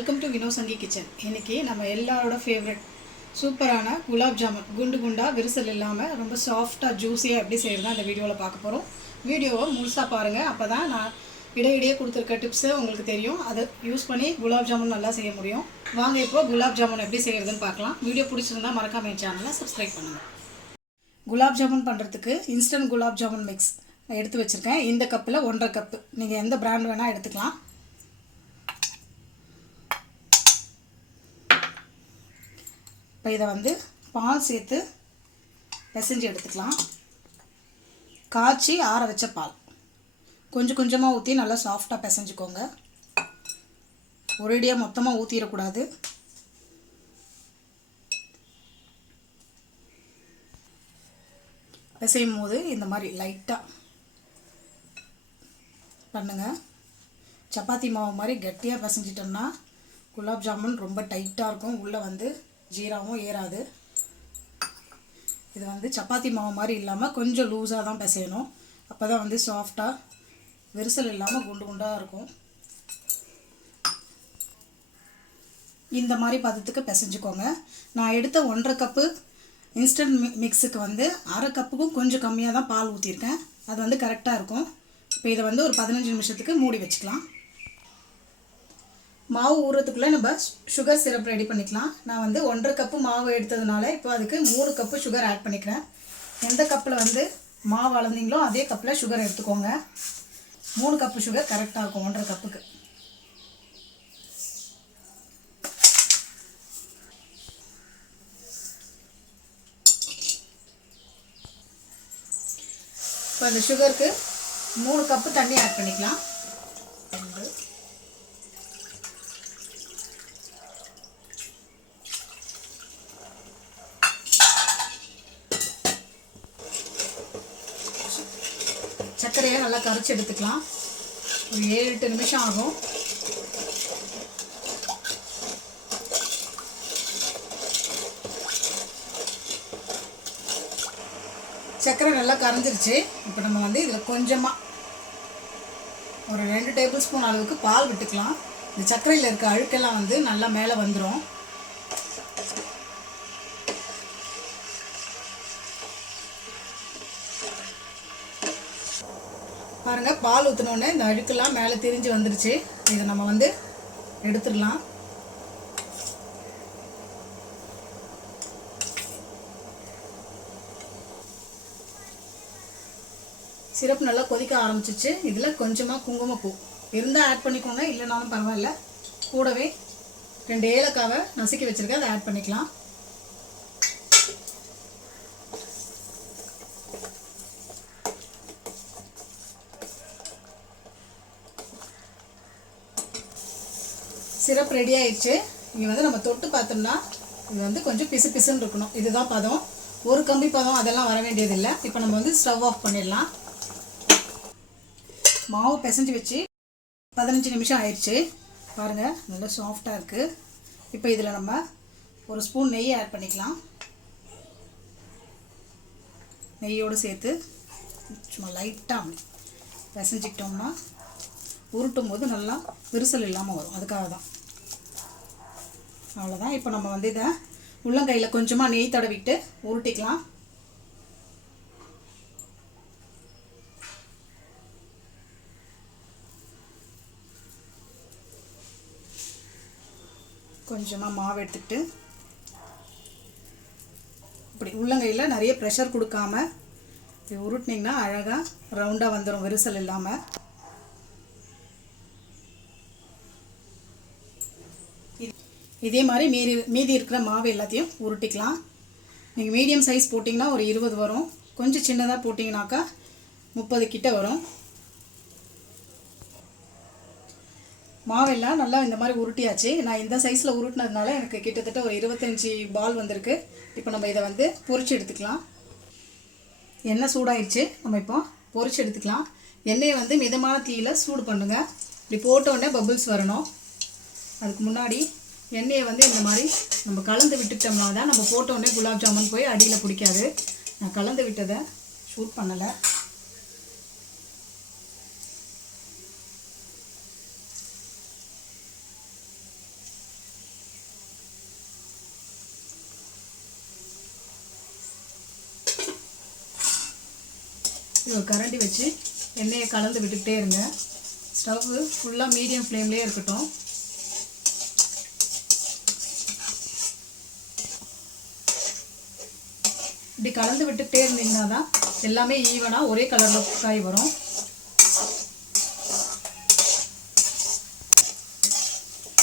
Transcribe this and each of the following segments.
Welcome to வினோசங்கி kitchen இன்றைக்கி நம்ம எல்லாரோட ஃபேவரட் சூப்பரான குலாப் ஜாமுன் குண்டு குண்டாக விரிசல் இல்லாமல் ரொம்ப சாஃப்டாக ஜூஸியாக எப்படி செய்கிறதா அந்த வீடியோவில் பார்க்க போகிறோம் வீடியோவை முழுசாக பாருங்கள் அப்போ தான் நான் இடையிடையே கொடுத்துருக்க டிப்ஸு உங்களுக்கு தெரியும். அதை யூஸ் பண்ணி குலாப் ஜாமுன் நல்லா செய்ய முடியும். வாங்க இப்போ குலாப் ஜாமுன் எப்படி செய்கிறதுன்னு பார்க்கலாம். வீடியோ பிடிச்சிருந்தா மறக்காம என் சேனலை சப்ஸ்கிரைப் பண்ணுங்கள் குலாப் ஜாமுன் பண்ணுறதுக்கு இன்ஸ்டன்ட் குலாப் ஜாமுன் மிக்ஸ் எடுத்து வச்சுருக்கேன். இந்த கப்பில் ஒன்றரை கப்பு நீங்கள் எந்த பிராண்ட் வேணால் எடுத்துக்கலாம். இப்போ இதை வந்து பால் சேர்த்து பிசைஞ்சு எடுத்துக்கலாம். காய்ச்சி ஆற வச்ச பால். கொஞ்சம் கொஞ்சமாக ஊற்றி நல்லா சாஃப்டாக பிசைஞ்சுக்கோங்க. ஒரேடியாக மொத்தமாக ஊற்றிடக்கூடாது பிசையும் போது இந்த மாதிரி லைட்டாக பண்ணுங்கள் சப்பாத்தி மாவு மாதிரி கட்டியாக பிசைஞ்சிட்டோம்னா குலாப் ஜாமுன் ரொம்ப டைட்டாக இருக்கும். உள்ளே வந்து ஜீராவும் ஏறாது. இது வந்து சப்பாத்தி மாவு மாதிரி இல்லாமல் கொஞ்சம் லூஸாக தான் பிசையணும். அப்போ தான் வந்து சாஃப்டாக விரிசல் இல்லாமல் குண்டு குண்டாக இருக்கும். இந்த மாதிரி பதத்துக்கு பிசைஞ்சுக்கோங்க. நான் எடுத்த ஒன்றரை கப்பு இன்ஸ்டன்ட் மி மிக்ஸுக்கு வந்து அரை கப்புக்கும் கொஞ்சம் கம்மியாக தான் பால் ஊற்றிருக்கேன் அது வந்து கரெக்டாக இருக்கும். இப்போ இதை வந்து ஒரு பதினஞ்சு நிமிஷத்துக்கு மூடி வச்சுக்கலாம். மாவு ஊறுறதுக்குள்ளே நம்ம சுகர் சிரப் ரெடி பண்ணிக்கலாம். நான் வந்து ஒன்றரை கப்பு மாவு எடுத்ததுனால இப்போ அதுக்கு மூணு கப்பு சுகர் ஆட் பண்ணிக்கிறேன். எந்த கப்பில் வந்து மாவு அளந்தீங்களோ அதே கப்பில் சுகர் எடுத்துக்கோங்க. மூணு கப்பு சுகர் கரெக்டாக இருக்கும் ஒன்றரை கப்புக்கு இப்போ அந்த சுகருக்கு மூணு கப்பு தண்ணி ஆட் பண்ணிக்கலாம். சர்க்கரையை நல்லா கரைச்சி எடுத்துக்கலாம். ஒரு ஏழு எட்டு நிமிஷம் ஆகும். சர்க்கரை நல்லா கரைஞ்சிருச்சு. இப்போ நம்ம வந்து இதில் கொஞ்சமாக ஒரு ரெண்டு டேபிள் ஸ்பூன் அளவுக்கு பால் விட்டுக்கலாம். இந்த சர்க்கரையில் இருக்க அழுக்கெல்லாம் வந்து நல்லா மேலே வந்துடும் பாருங்கள் பால் ஊற்றினோடனே இந்த அழுக்கெல்லாம் மேலே திரிஞ்சு வந்துருச்சு. இதை நம்ம வந்து எடுத்துடலாம். சிரப் நல்லா கொதிக்க ஆரம்பிச்சிச்சு. இதில் கொஞ்சமாக குங்குமப்பூ இருந்தால் ஆட் பண்ணிக்கோங்க இல்லைனாலும் பரவாயில்ல. கூடவே ரெண்டு ஏலக்காவை நசுக்கி வச்சுருக்கேன் அதை ஆட் பண்ணிக்கலாம். சிரப் ரெடி ஆயிடுச்சு. இங்கே வந்து நம்ம தொட்டு பார்த்தோம்னா இது வந்து கொஞ்சம் பிசு பிசுன்னு இருக்கணும். இதுதான் பதம். ஒரு கம்பி பதம் அதெல்லாம் வர வேண்டியதில்லை. இப்போ நம்ம வந்து ஸ்டவ் ஆஃப் பண்ணிடலாம். மாவு பிசைஞ்சு வச்சு பதினஞ்சு நிமிஷம் ஆயிடுச்சு. பாருங்கள் நல்லா சாஃப்டாக இருக்குது இப்போ இதில் நம்ம ஒரு ஸ்பூன் நெய் ஆட் பண்ணிக்கலாம். நெய்யோடு சேர்த்து சும்மா லைட்டாக பிசைஞ்சிக்கிட்டோம்னா உருட்டும் போது நல்லா விரிசல் இல்லாமல் வரும். அதுக்காக தான் அவ்வளோதான் இப்போ நம்ம வந்து இதை உள்ளங்கையில் கொஞ்சமாக நெய் தடவிட்டு உருட்டிக்கலாம். கொஞ்சமாக மாவு எடுத்துக்கிட்டு இப்படி உள்ளங்கையில் நிறைய ப்ரெஷர் கொடுக்காம இப்படி உருட்டினீங்கன்னா அழகாக ரவுண்டாக வந்துடும் விரிசல் இல்லாமல் இதே மாதிரி மீதி மீதி இருக்கிற மாவு எல்லாத்தையும் உருட்டிக்கலாம். நீங்கள் மீடியம் சைஸ் போட்டிங்கன்னா ஒரு இருபது வரும். கொஞ்சம் சின்னதாக போட்டிங்கனாக்கா முப்பது கிட்ட வரும். மாவெல்லாம் நல்லா இந்த மாதிரி உருட்டியாச்சு. நான் இந்த சைஸில் உருட்டினதுனால எனக்கு கிட்டத்தட்ட ஒரு இருபத்தஞ்சி பால் வந்திருக்கு. இப்போ நம்ம இதை வந்து பொறிச்சு எடுத்துக்கலாம். எண்ணெய் சூடாயிடுச்சு. நம்ம இப்போ பொறிச்சு எடுத்துக்கலாம். எண்ணெயை வந்து மிதமான தீயில் சூடு பண்ணுங்கள் இப்படி போட்டோடனே பபுள்ஸ் வரணும். அதுக்கு முன்னாடி எண்ணெயை வந்து இந்த மாதிரி நம்ம கலந்து விட்டுட்டோம்னா தான் நம்ம போட்டோடனே குலாப் ஜாமுன் போய் அடியில் பிடிக்காது. நான் கலந்து விட்டதை ஷூட் பண்ணலை. இது கரண்டி வச்சு எண்ணெயை கலந்து விட்டுக்கிட்டே இருங்க. ஸ்டவ் ஃபுல்லாக மீடியம் ஃப்ளேம்லேயே இருக்கட்டும். இப்படி கலந்து விட்டுட்டே இருந்தீங்கன்னா தான் எல்லாமே ஈவனாக ஒரே கலரில் காய் வரும்.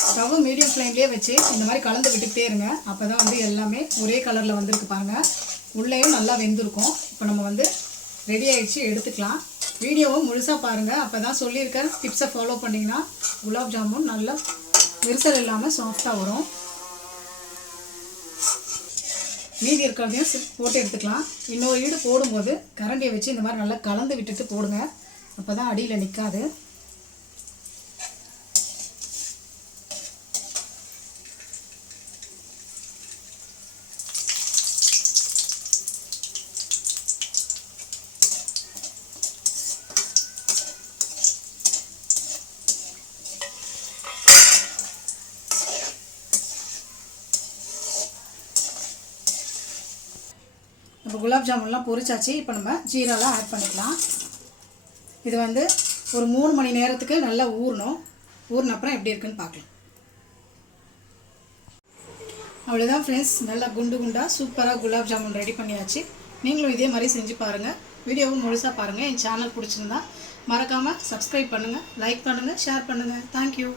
ஸ்டவ் மீடியம் ஃப்ளேம்லேயே வச்சு இந்த மாதிரி கலந்து விட்டுக்கிட்டே இருங்க. அப்போ தான் வந்து எல்லாமே ஒரே கலரில் வந்திருக்கு பாருங்கள் உள்ளேயும் நல்லா வெந்திருக்கும். இப்போ நம்ம வந்து ரெடி ஆகிடுச்சு எடுத்துக்கலாம். வீடியோவை முழுசாக பாருங்கள் அப்போ தான் சொல்லியிருக்க டிப்ஸை ஃபாலோ பண்ணிங்கன்னா குலாப் ஜாமுன் நல்லா விரிசல் இல்லாமல் சாஃப்டாக வரும். மீதி இருக்கிறதையும் போட்டு எடுத்துக்கலாம். இன்னொரு ஈடு போடும்போது கரண்டியை வச்சு இந்த மாதிரி நல்லா கலந்து விட்டுட்டு போடுங்க. அப்போ தான் அடியில் நிற்காது இப்போ குலாப் ஜாமுன்லாம் பொரிச்சாச்சு இப்போ நம்ம ஜீராலாம் ஆட் பண்ணிக்கலாம். இது வந்து ஒரு மூணு மணி நேரத்துக்கு நல்லா ஊறணும். ஊறின அப்புறம் எப்படி இருக்குன்னு பார்க்கலாம். அவ்வளோதான் ஃப்ரெண்ட்ஸ் நல்லா குண்டு குண்டாக சூப்பராக குலாப் ஜாமுன் ரெடி பண்ணியாச்சு. நீங்களும் இதே மாதிரி செஞ்சு பாருங்கள் வீடியோவும் முழுசாக பாருங்கள் என் சேனல் பிடிச்சிருந்தா மறக்காமல் சப்ஸ்கிரைப் பண்ணுங்கள் லைக் பண்ணுங்கள் ஷேர் பண்ணுங்கள் தேங்க்யூ